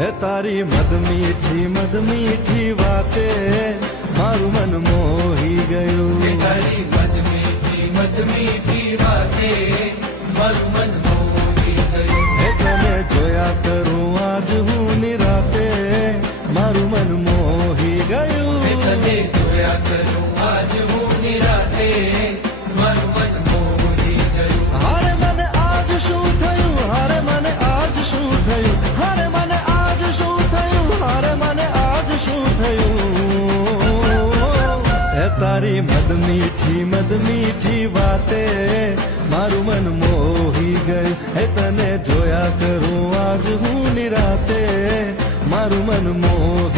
હે તારી મદ મીઠી વાતે મારું મન મોહી ગયું. તારી મદ મીઠી વાતે મારું મન મોહી ગયું. હે તને જોયા કરું આજ હું નિરાતે મારું મન મોહી ગયું. તને જોયા કરું આજ હું નિરાતે મારું મન મોહી ગયું. હારે મને આજ શું થયું, હારે મને આજ શું થયું, હારે મને આજ શું થયું, હારે મને આજ શું થયું. હે તારી મદ મીઠી વાતે મારું મન મોહી ગયું. હે તને જોયા કરું આજ હું નિરાતે મારું મન મોહી